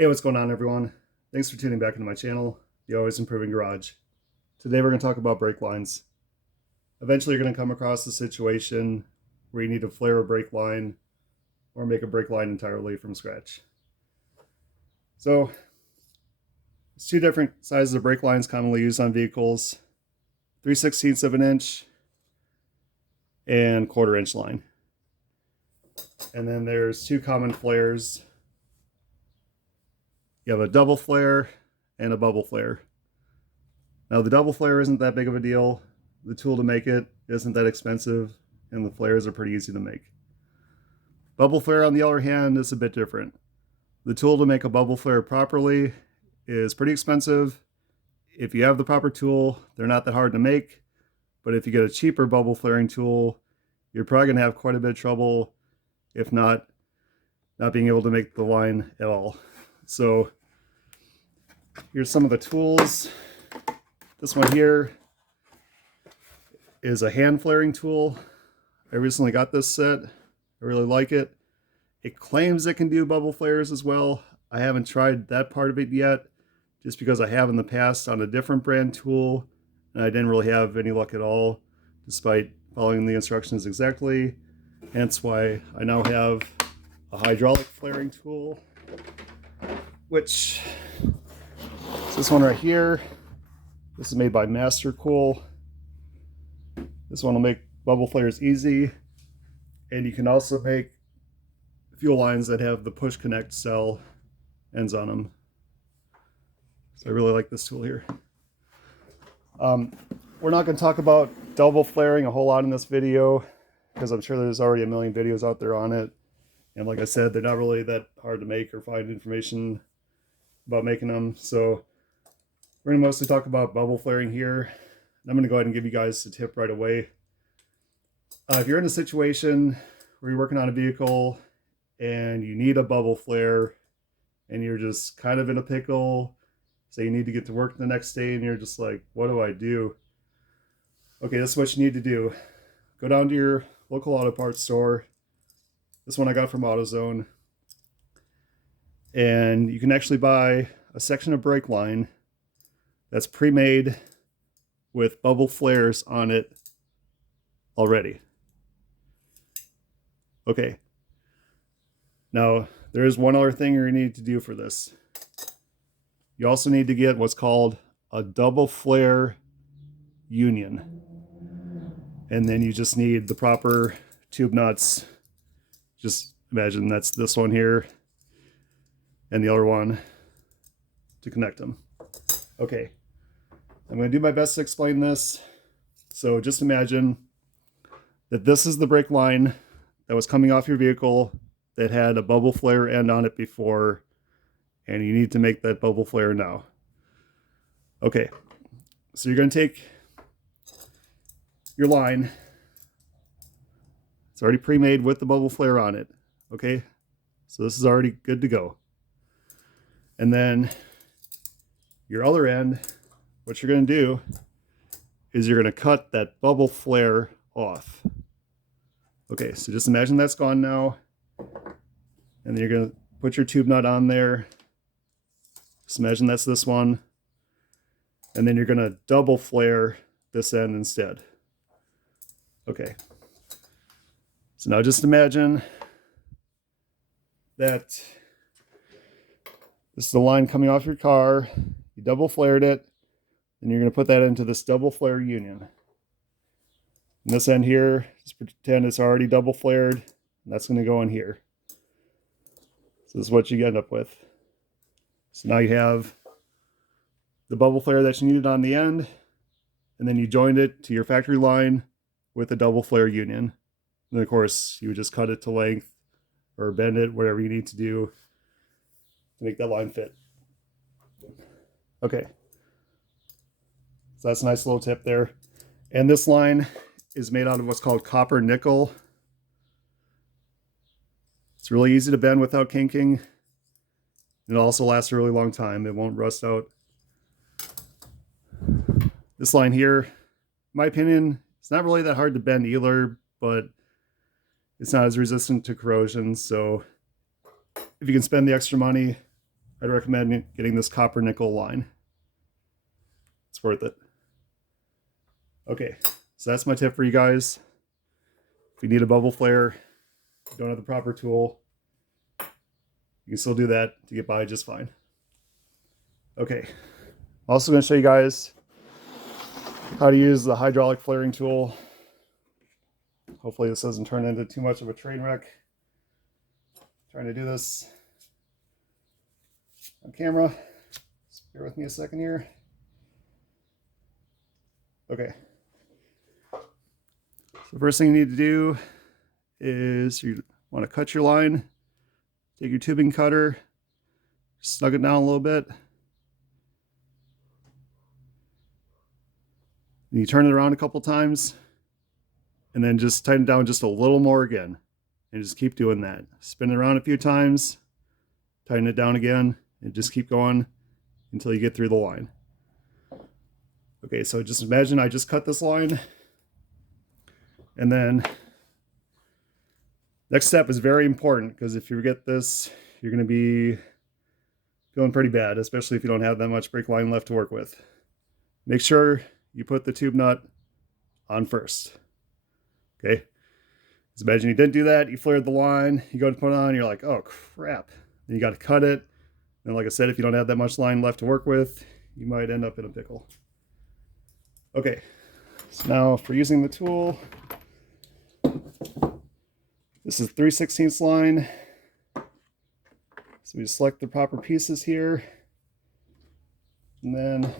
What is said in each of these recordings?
Hey, what's going on, everyone? Thanks for tuning back into my channel, The Always Improving Garage. Today we're going to talk about brake lines. Eventually you're going to come across a situation where you need to flare a brake line or make a brake line entirely from scratch. So, there's two different sizes of brake lines commonly used on vehicles, 3/16 of an inch and 1/4 inch line. And then there's two common flares. You have a double flare and a bubble flare. Now the double flare isn't that big of a deal. The tool to make it isn't that expensive, and the flares are pretty easy to make. Bubble flare, on the other hand, is a bit different. The tool to make a bubble flare properly is pretty expensive. If you have the proper tool, they're not that hard to make, but if you get a cheaper bubble flaring tool, you're probably going to have quite a bit of trouble, if not being able to make the line at all. So here's some of the tools. This one here is a hand flaring tool. I recently got this set. I really like it. It claims it can do bubble flares as well. I haven't tried that part of it yet, just because I have in the past on a different brand tool, and I didn't really have any luck at all, despite following the instructions exactly. Hence why I now have a hydraulic flaring tool, which is this one right here. This is made by Master Cool. This one will make bubble flares easy, and you can also make fuel lines that have the push connect cell ends on them. So I really like this tool here. We're not going to talk about double flaring a whole lot in this video, because I'm sure there's already a million videos out there on it. And like I said, they're not really that hard to make or find information about making them. So we're going to mostly talk about bubble flaring here. I'm going to go ahead and give you guys a tip right away. If you're in a situation where you're working on a vehicle and you need a bubble flare and you're just kind of in a pickle, say you need to get to work the next day and you're just like, what do I do? Okay, this is what you need to do. Go down to your local auto parts store. This one I got from AutoZone. And you can actually buy a section of brake line that's pre-made with bubble flares on it already. Okay. Now, there is one other thing you need to do for this. You also need to get what's called a double flare union. And then you just need the proper tube nuts. Just imagine that's this one here and the other one to connect them. Okay, I'm going to do my best to explain this. So just imagine that this is the brake line that was coming off your vehicle that had a bubble flare end on it before, and you need to make that bubble flare now. Okay, so you're going to take your line. It's already pre-made with the bubble flare on it. Okay, so this is already good to go. And then your other end, what you're going to do is you're going to cut that bubble flare off. Okay, so just imagine that's gone now. And then you're going to put your tube nut on there. Just imagine that's this one. And then you're going to double flare this end instead. Okay. So now just imagine that this is the line coming off your car. You double flared it, and you're going to put that into this double flare union. And this end here, just pretend it's already double flared, and that's going to go in here. So this is what you end up with. So now you have the bubble flare that you needed on the end, and then you joined it to your factory line with a double flare union. And of course, you would just cut it to length or bend it, whatever you need to do to make that line fit. Okay. So that's a nice little tip there. And this line is made out of what's called copper nickel. It's really easy to bend without kinking. It also lasts a really long time. It won't rust out. This line here, in my opinion, it's not really that hard to bend either, but it's not as resistant to corrosion. So if you can spend the extra money I'd recommend getting this copper nickel line. It's worth it. Okay, so that's my tip for you guys. If you need a bubble flare, you don't have the proper tool, you can still do that to get by just fine. Okay, I'm also going to show you guys how to use the hydraulic flaring tool. Hopefully this doesn't turn into too much of a train wreck. Trying to do this on camera. Just bear with me a second here. Okay. So the first thing you need to do is you want to cut your line. Take your tubing cutter, snug it down a little bit. And you turn it around a couple times and then just tighten it down just a little more again. And just keep doing that. Spin it around a few times, tighten it down again, and just keep going until you get through the line. Okay, so just imagine I just cut this line. And then next step is very important, because if you forget this, you're going to be feeling pretty bad, especially if you don't have that much brake line left to work with. Make sure you put the tube nut on first. Okay? Just imagine you didn't do that, you flared the line, you go to put it on, you're like, oh crap. Then you got to cut it. And like I said, if you don't have that much line left to work with, you might end up in a pickle. Okay, so now for using the tool, this is 3/16 line. So we select the proper pieces here. And then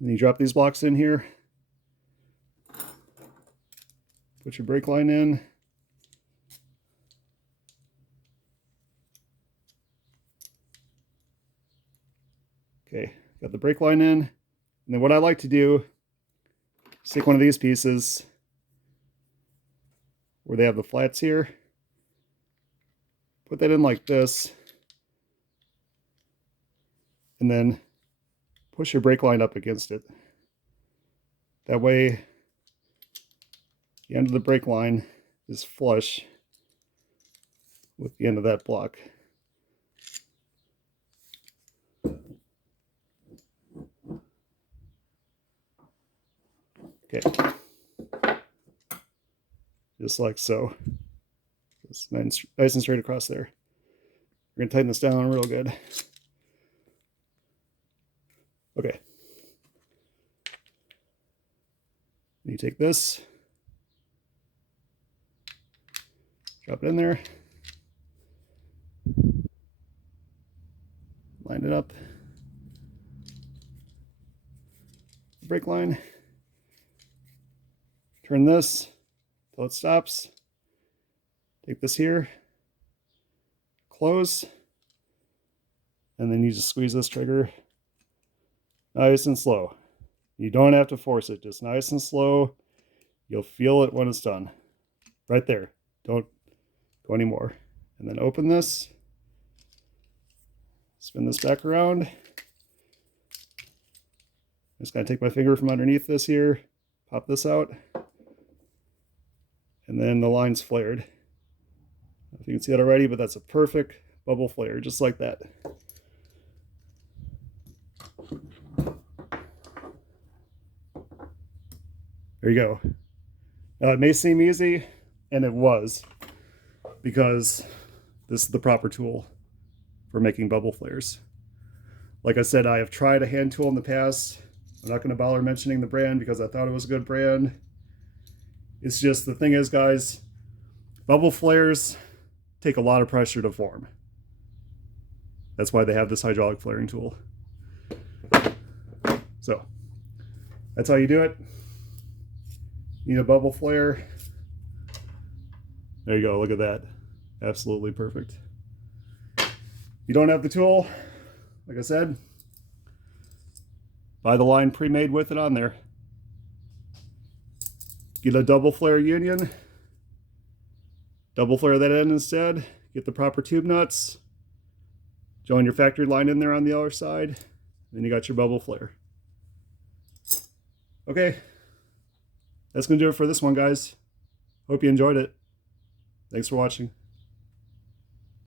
you drop these blocks in here. Put your brake line in. Okay, got the brake line in. And then what I like to do is take one of these pieces where they have the flats here. Put that in like this. And then push your brake line up against it. That way, the end of the brake line is flush with the end of that block. Okay. Just like so. Just nice and straight across there. We're going to tighten this down real good. Okay. You take this, drop it in there, line it up, brake line, turn this till it stops, take this here, close, and then you just squeeze this trigger nice and slow. You don't have to force it, just nice and slow. You'll feel it when it's done. Right there. Don't go anymore. And then open this. Spin this back around. Just gotta take my finger from underneath this here, pop this out, and then the line's flared. I don't know if you can see that already, but that's a perfect bubble flare, just like that. There you go. Now it may seem easy, and it was, because this is the proper tool for making bubble flares. Like I said, I have tried a hand tool in the past. I'm not going to bother mentioning the brand because I thought it was a good brand. It's just, the thing is, guys, bubble flares take a lot of pressure to form. That's why they have this hydraulic flaring tool. So, that's how you do it. You need a bubble flare. There you go, look at that. Absolutely perfect. You don't have the tool, like I said, buy the line pre-made with it on there. Get a double flare union. Double flare that end instead. Get the proper tube nuts. Join your factory line in there on the other side. Then you got your bubble flare. Okay, that's going to do it for this one, guys. Hope you enjoyed it. Thanks for watching.